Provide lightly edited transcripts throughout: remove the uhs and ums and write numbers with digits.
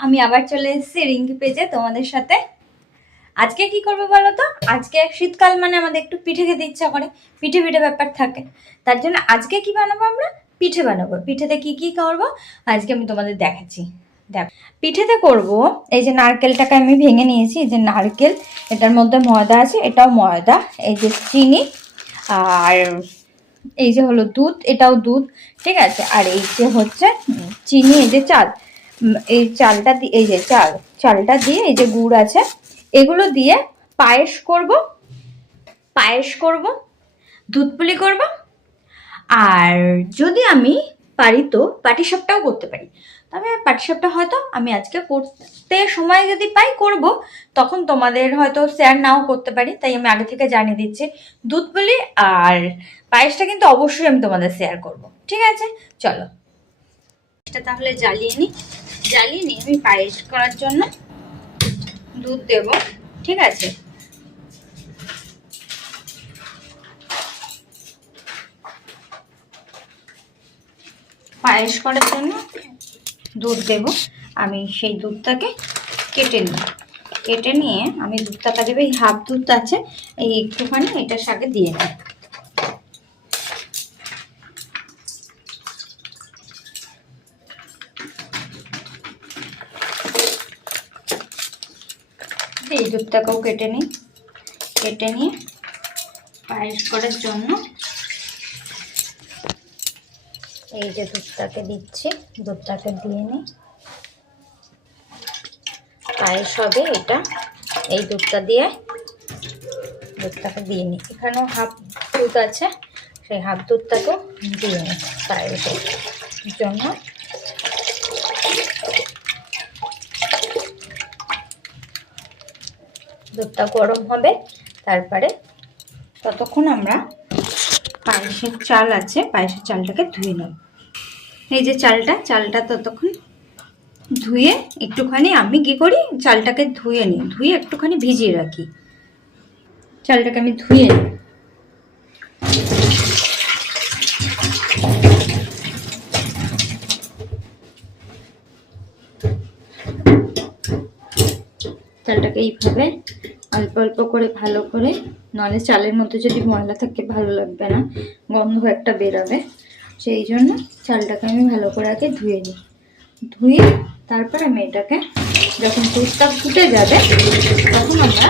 আমি আবার চলে এসেছি রিঙ্কি পেজে তোমাদের সাথে। আজকে কি করবো বলো তো? আজকে শীতকাল মানে আমাদের একটু পিঠে খেতে ইচ্ছা করে, পিঠে পিঠে ব্যাপার থাকে। তার জন্য আজকে কি বানাবো, আমরা পিঠে বানাবো। পিঠেতে কি কি করবো আজকে আমি তোমাদের দেখাচ্ছি। দেখ, পিঠেতে করব, এই যে নারকেলটাকে আমি ভেঙে নিয়েছি, এই যে নারকেল, এটার মধ্যে ময়দা আছে, এটাও ময়দা, এই যে চিনি, আর এই যে হলো দুধ, এটাও দুধ, ঠিক আছে। আর এই যে হচ্ছে চিনি, এই যে চাল, এই চালটা দিয়ে, এই যে চালটা দিয়ে, এই যে গুড় আছে, এগুলো দিয়ে পায়েস করব, দুধ পুলি করব। আর যদি আমি পারি তো পাটিসাপটাও করতে পারি। তবে পাটিসাপটা হয়তো আমি আজকে করতে সময় যদি পাই করব, তখন তোমাদের হয়তো শেয়ার নাও করতে পারি, তাই আমি আগে থেকে জানিয়ে দিচ্ছি। দুধ পুলি আর পায়েসটা কিন্তু অবশ্যই আমি তোমাদের শেয়ার করব, ঠিক আছে? চলো এটা তাহলে জ্বালিয়ে নিই আমি পায়েস করার জন্য দুধ দেব, ঠিক আছে। পায়েস করার জন্য দুধ দেব, আমি সেই দুধটাকে কেটে নিয়ে আমি দুধটাকে দেবো, এই হাফ দুধ আছে, এই একটুখানি এটার সাথে দিয়ে নিই। এই দুধটাকেও কেটে নিয়ে পায়েস করার জন্য এই যে দুধটাকে দিচ্ছি, দুধটাকে দিয়ে নিই, পায়েস হবে এটা। এই দুধটাকে দিয়ে নিই, এখানেও হাফ দুধ আছে, সেই হাফ দুধটাকেও দিয়ে নিই পায়েসের জন্য। দুধটা গরম হবে, তারপরে ততক্ষণ আমরা পায়েসের চাল আছে, পায়েসের চালটাকে ধুয়ে নেব। এই যে চালটা ততক্ষণ ধুয়ে একটুখানি আমি কি করি, চালটাকে ধুয়ে একটুখানি ভিজিয়ে রাখি। চালটাকে আমি ধুয়ে নিই, চালটাকে এইভাবে অল্প অল্প করে ভালো করে, নাহলে চালের মধ্যে যদি ময়লা থাকে ভালো লাগবে না, গন্ধ একটা বেরোবে। সেই জন্য চালটাকে আমি ভালো করে আগে ধুয়ে তারপর আমি এটাকে, যখন দুধটা ফুটে যাবে তখন আমরা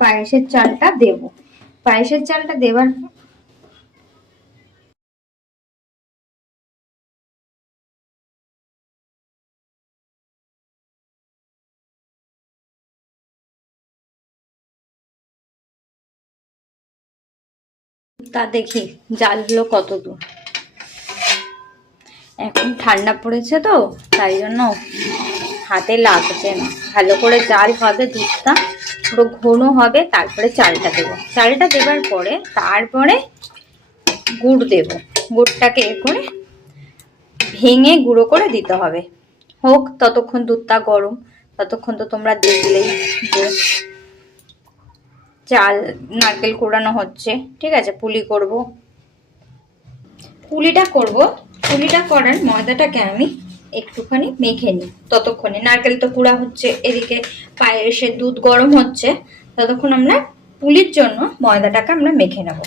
পায়েসের চালটা দেব। পায়েসের চালটা দেওয়ার তা দেখি জাল হলো কত দূর। এখন ঠান্ডা পড়েছে তো, তাই জন্য হাতে লাগছে না, ভালো করে জাল হবে, দুধটা পুরো ঘন হবে, তারপরে চালটা দেবো। চালটা দেওয়ার পরে তারপরে গুড় দেব, গুড়টাকে করে ভেঙে গুঁড়ো করে দিতে হবে। হোক ততক্ষণ দুধটা গরম, ততক্ষণ তো তোমরা দেখলেই যে চাল নারকেল কোড়ানো হচ্ছে, ঠিক আছে। পুলিটা করার ময়দাটাকে আমি একটুখানি মেখে নিই। ততক্ষণে নারকেল তো কুড়া হচ্ছে, এদিকে পায়েসের দুধ গরম হচ্ছে, ততক্ষণ আমরা পুলির জন্য ময়দাটাকে আমরা মেখে নেব।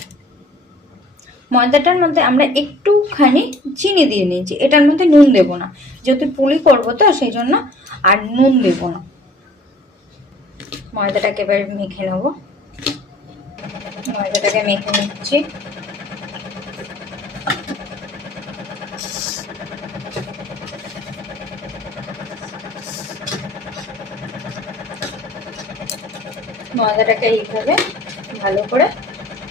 ময়দাটার মধ্যে আমরা একটুখানি চিনি দিয়ে নিয়েছি, এটার মধ্যে নুন দেব না, যেহেতু পুলি করবো তো সেই জন্য আর নুন দেব না। ময়দাটাকে এবার মেখে নেব, ময়দাটাকে মেখে নিচ্ছি। ময়দাটাকে এইভাবে ভালো করে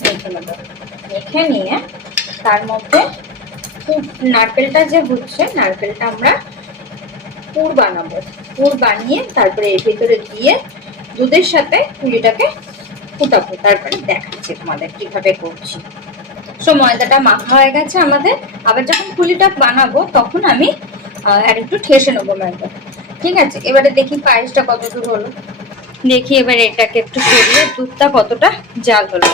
মেখে নেব, মেখে নিয়ে তার মধ্যে নারকেলটা যে হচ্ছে, নারকেলটা আমরা পুর বানাবো, পুর বানিয়ে তারপরে এর ভিতরে দিয়ে দুধের সাথে পুলিটাকে ফুটাবো, তারপরে দেখাচ্ছি তোমাদের কিভাবে করছি। সো ময়দাটা মাখা হয়ে গেছে আমাদের, আবার যখন পুলিটা বানাবো তখন আমি আর একটু ঠেসে নেবো ময়দা, ঠিক আছে। এবারে দেখি পায়েসটা কত দূর হলো, দেখি এবার এটাকে একটু সরিয়ে দুধটা কতটা জাল হলো।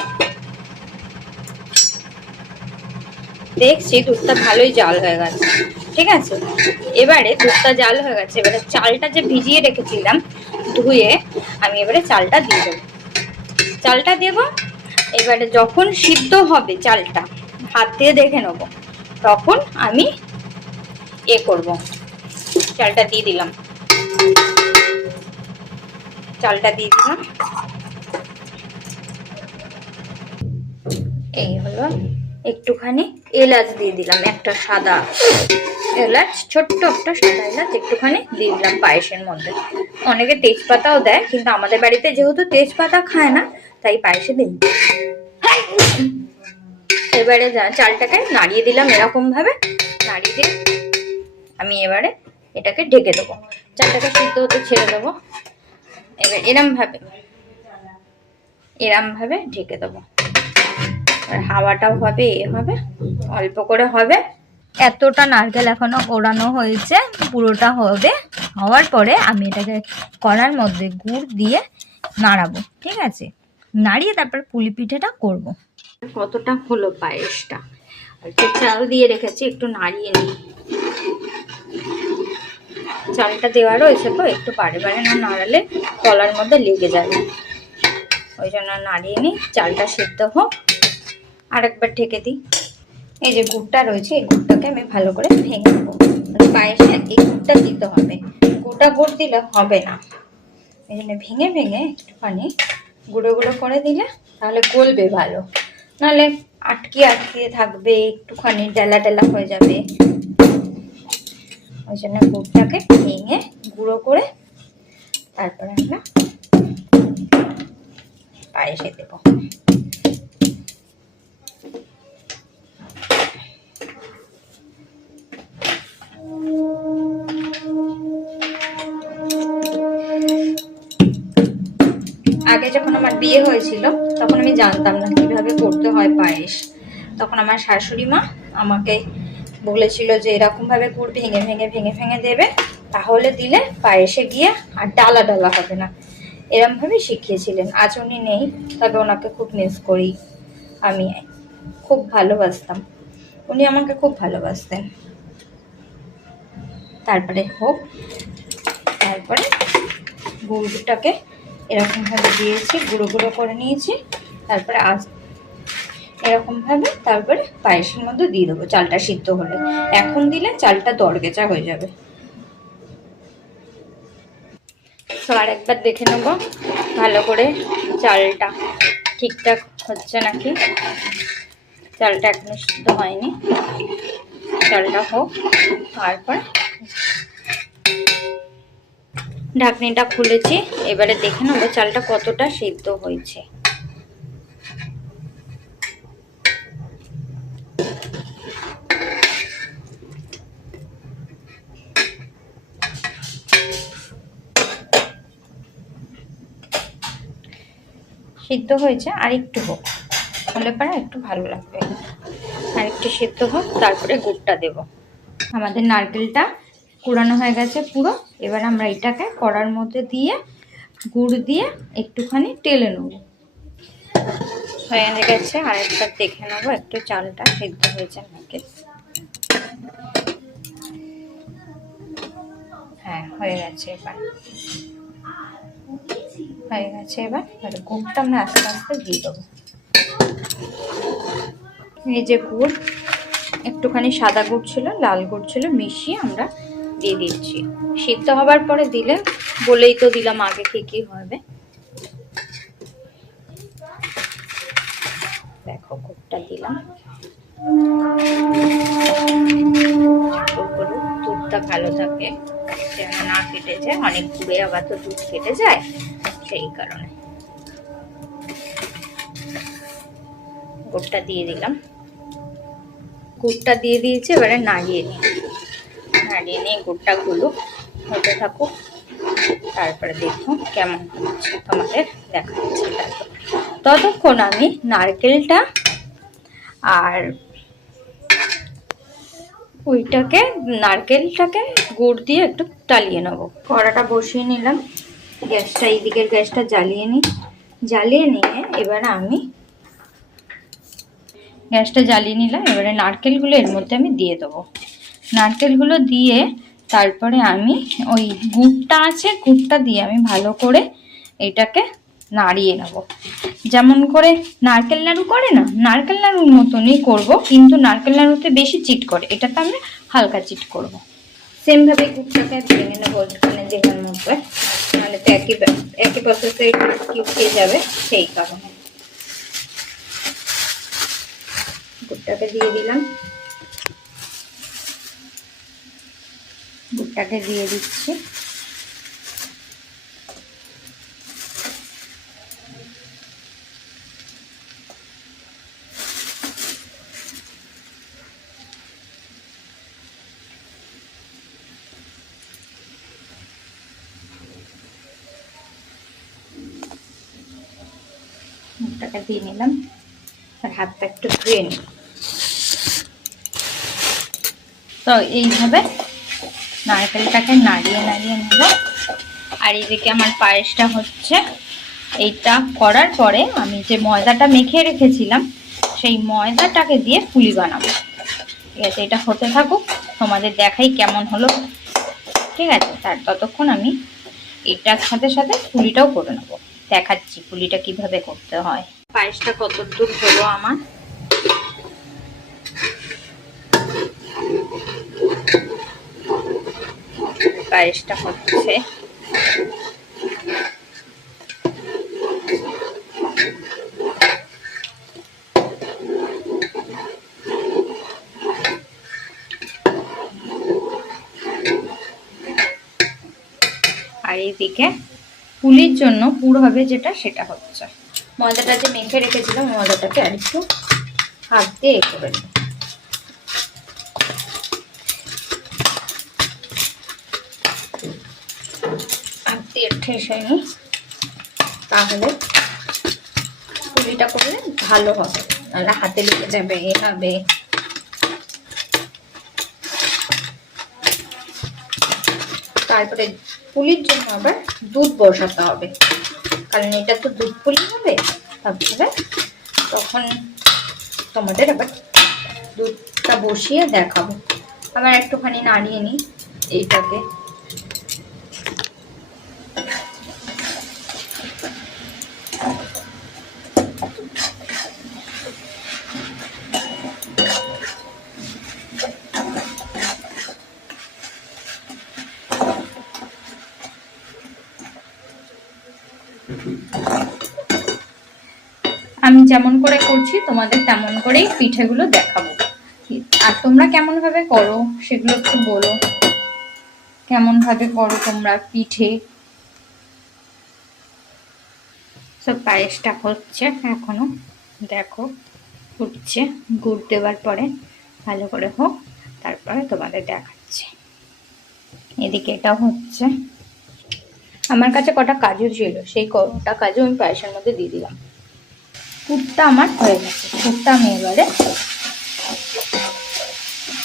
দেখছি দুধটা ভালোই জাল হয়ে গেছে, ঠিক আছে। এবারে দুধটা জাল হয়ে গেছে, এবারে চালটা যে ভিজিয়ে রেখেছিলাম ধুয়ে আমি এবারে চালটা দিয়ে দেবো। চালটা দেবো, এবারে যখন সিদ্ধ হবে চালটা হাত দিয়ে দেখে নেব, তখন আমি করব। চালটা দিয়ে দিলাম, চালটা দিয়ে দিলাম। এই হলো, একটুখানি এলাচ দিয়ে দিলাম, একটা সাদা এলাচ, ছোট্ট একটা সাদা এলাচ একটুখানি দিয়ে দিলাম পায়েসের মধ্যে। অনেকে তেজপাতাও দেয়, কিন্তু আমাদের বাড়িতে যেহেতু তেজপাতা খায় না তাই পায়েসে দিই। এবারে চালটাকে নাড়িয়ে দিলাম, এরকম ভাবে নাড়িয়ে দিয়ে আমি এবারে এটাকে ঢেকে দেবো, চালটাকে সিদ্ধ হতে ছেড়ে দেবো। এবার এরম ভাবে ঢেকে দেবো। আর হাওয়াটাও হবে, হবে অল্প করে হবে। এতটা নারকেল এখনো ওড়ানো হয়েছে, পুরোটা হবে। হওয়ার পরে আমি এটাকে কড়ার মধ্যে গুড় দিয়ে নাড়াবো, ঠিক আছে। নাড়িয়ে তারপর পুলি পিঠেটা করব। কতটা হলো পায়েসটা, একটু চাল দিয়ে রেখেছি, একটু নাড়িয়ে নিই। চালটা দেওয়া রয়েছে তো, একটু বারে বারে না নাড়ালে কলার মধ্যে লেগে যাবে, ওই জন্য নাড়িয়ে নিই। চালটা সিদ্ধ হোক, আরেকবার ঢেকে দিই। এই যে গুড়টা রয়েছে, এই গুড়টাকে আমি ভালো করে ভেঙে নেবো। পায়েসে এই গুড়টা দিতে হবে, গোটা গুড় দিলে হবে না। এই জন্য ভেঙে ভেঙে একটুখানি গুঁড়ো গুঁড়ো করে দিলে তাহলে গলবে ভালো, নাহলে আটকিয়ে থাকবে, একটুখানি ডেলা ডেলা হয়ে যাবে। ওই জন্য গুড়টাকে ভেঙে গুঁড়ো করে তারপরে আমরা পায়েসে দেবো। আগে যখন আমার বিয়ে হয়েছিল তখন আমি জানতাম না কিভাবে করতে হয় পায়েস। তখন আমার শাশুড়ি মা আমাকে বলেছিল যে এরকম ভাবে গুড় ভেঙে ভেঙে ভেঙে ভেঙে দেবে, তাহলে দিলে পায়েসে গিয়ে আর ডালা ডালা হবে না। এরম ভাবে শিখিয়েছিলেন। আজ উনি নেই, তবে ওনাকে খুব মিস করি। আমি খুব ভালোবাসতাম, উনি আমাকে খুব ভালোবাসতেন। তারপরে তারপরে গুড়টাকে এরকম ভাবে দিয়েছি, গুঁড়ো গুঁড়ো করে নিয়েছি। তারপরে এরকম ভাবে তারপরে পায়েসের মধ্যে দিয়ে দেবো চালটা সিদ্ধ হলে। এখন দিলে চালটা দরগেচা হয়ে যাবে। তো আরেকবার দেখে নেবো ভালো করে চালটা ঠিকঠাক হচ্ছে নাকি। চালটা এখনো সিদ্ধ হয়নি, চালটা হোক। তারপর ঢাকনিটা খুলেছি, এবারে দেখে নেবো চালটা কতটা সিদ্ধ হয়েছে। সিদ্ধ হয়েছে, আর একটু হোক, হলে পরে একটু ভালো লাগবে। আর একটু সিদ্ধ হোক, তারপরে গুড়টা দেব। আমাদের নারকেলটা কুড়ানো হয়ে গেছে পুরো। এবার আমরা এটাকে কড়ার মধ্যে দিয়ে গুড় দিয়ে একটুখানি টেলে নেব। হয়ে গেছে, আর একটা দেখে নেবো একটু চালটা সিদ্ধ হয়েছে নাকি। হ্যাঁ, হয়ে গেছে। হয়ে গেছে। এবার গুড়টা আমরা আস্তে আস্তে দিয়ে দেবো। এই যে গুড়, একটুখানি সাদা গুড় ছিল, লাল গুড় ছিল, মিশিয়ে আমরা দিয়ে দিচ্ছি। সিদ্ধ হবার পরে দিলে, বলেই তো দিলাম আগে কি হবে। দেখো গুড়টা দিলাম, দুধটা ভালো থাকে, যেন না কেটে যায়। অনেক গুড়ে আবার তো দুধ কেটে যায়, সেই কারণে গুড়টা দিয়ে দিলাম। গুড়টা দিয়ে দিয়েছি, এবারে নাড়িয়ে নিয়ে গুড়টা হতে থাকুক। তারপরে দেখো কেমন হচ্ছে, তোমাদের দেখাচ্ছি। ততক্ষণ আমি নারকেলটা আর নারকেলটাকে গুড় দিয়ে একটু টালিয়ে নেবো। কড়াটা বসিয়ে নিলাম, গ্যাসটা এই দিকের গ্যাসটা জ্বালিয়ে নিয়ে এবারে আমি গ্যাসটা জ্বালিয়ে নিলাম। এবারে নারকেলগুলো এর মধ্যে আমি দিয়ে দেবো। নারকেলগুলো দিয়ে তারপরে আমি ওই গুড়টা আছে, গুড়টা দিয়ে আমি ভালো করে এটাকে নাড়িয়ে নেব। যেমন করে নারকেল নাড়ু করে না, নারকেল নাড়ুর মতনই করব, কিন্তু নারকেল নাড়ুতে বেশি চিট করে, এটাতে আমি হালকা চিট করব। সেম ভাবে গুড়টাকে ভেঙে নেবো ওখানে দেখার মতো, নাহলে তো একই প্রসেসে খেয়ে যাবে, সেই কারণে গুড়টাকে দিয়ে দিলাম। গুড়টাকে দিয়ে দিচ্ছি। গুড়টাকে দিয়ে নিলাম, আর হাতটা একটু ধুয়ে নিই। তো এইভাবে নারকেলটাকে নাড়িয়ে নাড়িয়ে নেব। আর এইদিকে আমার পায়েসটা হচ্ছে। এইটা করার পরে আমি যে ময়দাটা মেখে রেখেছিলাম সেই ময়দাটাকে দিয়ে পুলি বানাবো। ঠিক আছে, এটা হতে থাকুক, তোমাদের দেখাই কেমন হলো। ঠিক আছে, তার ততক্ষণ আমি এটার সাথে সাথে পুলিটাও করে নেব, দেখাচ্ছি পুলিটা কিভাবে করতে হয়। পায়েসটা কত দূর হলো আমার, পায়েসটা হচ্ছে। আর এইদিকে পুলির জন্য পুর হবে যেটা, সেটা হচ্ছে ময়দাটা যে মেখে রেখেছিলাম, ময়দাটাকে আর একটু হাত দিয়ে করে নেব। হাত দিয়ে ঠেসে নিই, তাহলে পুলিটা করলে ভালো হবে, নাহলে হাতে লেগে যাবে, এ হবে। তারপরে পুলির জন্য আবার দুধ বসাতে হবে, কারণ এটা তো দুধ পুলি হবে। তারপরে তখন তোমাদের আবার দুধটা বসিয়ে দেখাবো। আবার একটুখানি নাড়িয়ে নিই এইটাকে। আমি যেমন করে করছি তোমাদের তেমন করেই পিঠেগুলো দেখাবো। আর তোমরা কেমন ভাবে করো সেগুলো একটু বলো, কেমন ভাবে করো তোমরা পিঠে। সব পায়েসটা হচ্ছে এখনো, দেখো ফুটছে। গুড় দেওয়ার পরে ভালো করে হোক, তারপরে তোমাদের দেখাচ্ছি। এদিকে এটা হচ্ছে। আমার কাছে কটা কাজু ছিল, সেই কটা কাজু আমি পায়েসের মধ্যে দিয়ে দিলাম। পুরটা আমার হয়ে গেছে। পুরটা আমি এবারে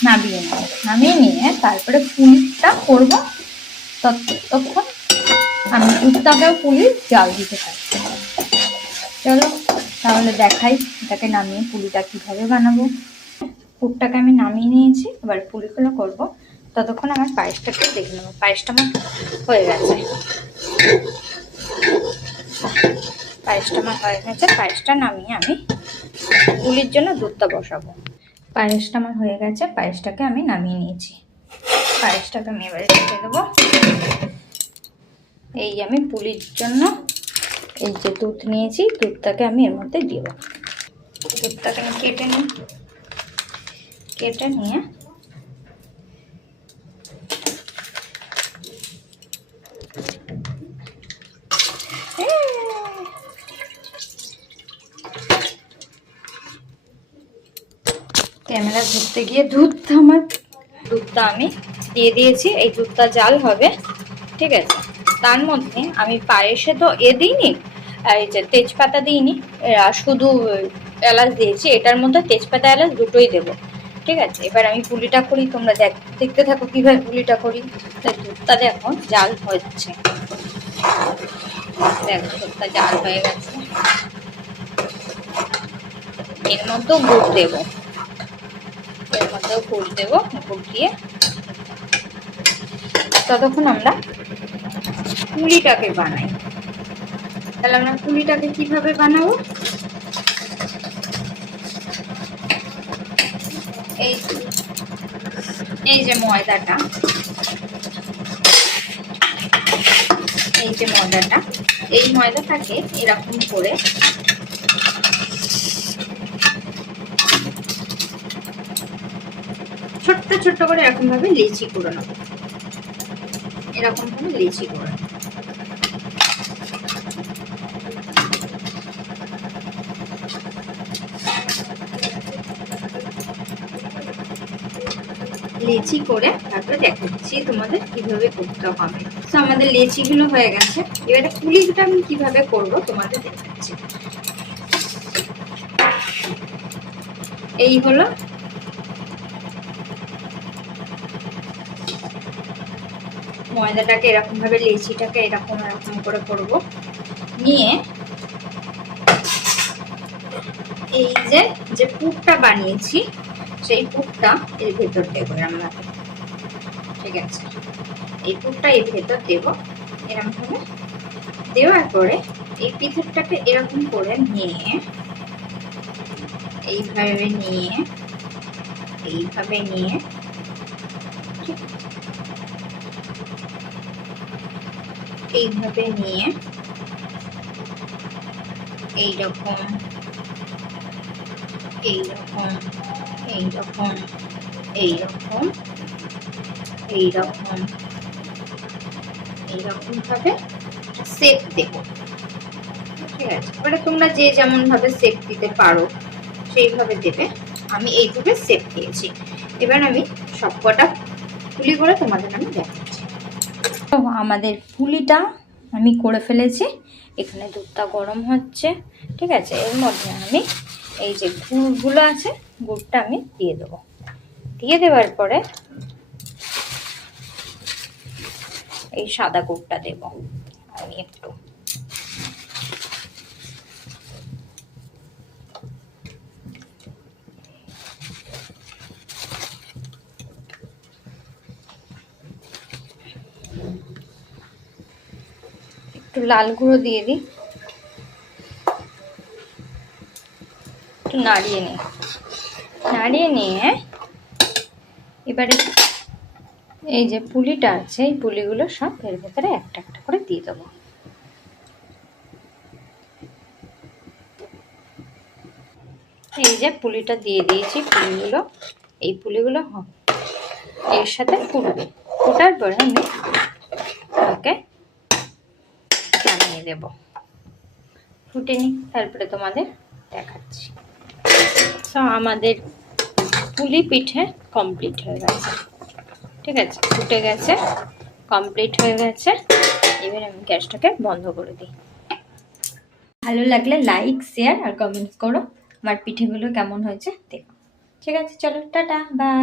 নামিয়ে নেব। নামিয়ে নিয়ে তারপরে পুলিটা করবো। ততক্ষণ আমি দুধটাকেও পুলির জাল দিতে থাকি। চলো তাহলে দেখাই এটাকে নামিয়ে পুলিটা কিভাবে বানাবো। পুরটাকে আমি নামিয়ে নিয়েছি, এবার পুলিগুলো করবো। ততক্ষণ আমার পায়েসটাকে দেখে নেবো। পায়েসটা আমার হয়ে গেছে। পায়েসটা আমার হয়ে গেছে। পায়েসটা নামিয়ে আমি পুলির জন্য দুধটা বসাবো। পায়েসটা আমার হয়ে গেছে। পায়েসটাকে আমি নামিয়ে নিয়েছি। পায়েসটাকে আমি এবারে রেখে দেবো। এই আমি পুলির জন্য এই যে দুধ নিয়েছি, দুধটাকে আমি এর মধ্যে দিব। দুধটাকে আমি কেটে নিই। কেটে নিয়ে ক্যামেরা ধরতে গিয়ে দুধটা আমি দিয়ে দিয়েছি। এই দুধটা জাল হবে, ঠিক আছে। তার মধ্যে আমি পায়েসে তো দিইনি, এই যে তেজপাতা দিইনি, শুধু এলাচ দিয়েছি। এটার মধ্যে তেজপাতা এলাচ দুটোই দেবো, ঠিক আছে। এবার আমি পুলিটা করি, তোমরা দেখতে থাকো কিভাবে পুলিটা করি। তাই দুধটা দেখো জাল হচ্ছে, দেখো দুধটা জাল হয়ে গেছে। এর মধ্যেও গুড় দেবো, এর মধ্যেও গুড় দেবো। গুড় দিয়ে ততক্ষণ আমরা পুলিটাকে বানাই। তাহলে আমরা পুলিটাকে কিভাবে বানাবো, এই যে ময়দাটা, এই ময়দাটাকে এরকম করে ছোট্ট ছোট্ট করে এরকম ভাবে লেচি করে নেবো, এরকম ভাবে লেচি করে লেচি করে তারপরে দেখাচ্ছি তোমাদের কিভাবে করতে হবে। তো আমাদের লেচি গুলো হয়ে গেছে, এবারে পুলিটা আমি কিভাবে করব তোমাদের দেখাচ্ছি। এই হলো ময়দাটাকে এরকম ভাবে লেচিটাকে এরকম এরকম করে করব, নিয়ে এই যে পুরটা বানিয়েছি সেই পুরটা এর ভেতর দেবো এরকম ভাবে। ঠিক আছে, এই পুরটা এর ভেতর দেব এরকম ভাবে। দেওয়ার পরে এই পিঠেরটাকে এরকম করে নিয়ে এইভাবে নিয়ে এইভাবে নিয়ে এইরকম এইরকম এইরকম এইরকম এইরকম এইরকম ভাবে শেপ দেব। ঠিক আছে, এবারে তোমরা যে যেমন ভাবে শেপ দিতে পারো সেইভাবে দেবে। আমি এইভাবে শেপ দিয়েছি। এবার আমি সবকটা পুলি করে তোমাদের আমি দেখাচ্ছি। তো আমাদের পুলিটা আমি করে ফেলেছি। এখানে দুধটা গরম হচ্ছে। ঠিক আছে, এর মধ্যে আমি এই যে গুড়গুলো আছে গুড়টা আমি দিয়ে দেবো। দিয়ে দেওয়ার পরে এই সাদা গুড়টা দেব আমি একটু। একটু লাল গুঁড়ো দিয়ে দিই, একটু নাড়িয়ে নিয়ে এবারে এই যে পুলিটা আছে এই পুলিগুলো সব এর ভেতরে একটা একটা করে দিয়ে দেবো। এই যে পুলিটা দিয়ে দিয়েছি, এই পুলিগুলো এর সাথে ফুটবে। ফোটার পরে আমি ওকে নামিয়ে দেব। ফুটে নি, তারপরে তোমাদের দেখাচ্ছি। তো আমাদের পুলি পিঠে কমপ্লিট হয়ে গেছে। ঠিক আছে, ফুটে গেছে, কমপ্লিট হয়ে গেছে। এবার আমি গ্যাসটাকে বন্ধ করে দিই। ভালো লাগলে লাইক, শেয়ার আর কমেন্টস করো। আমার পিঠেগুলো কেমন হয়েছে দেখো। ঠিক আছে, চলো টাটা, বাই।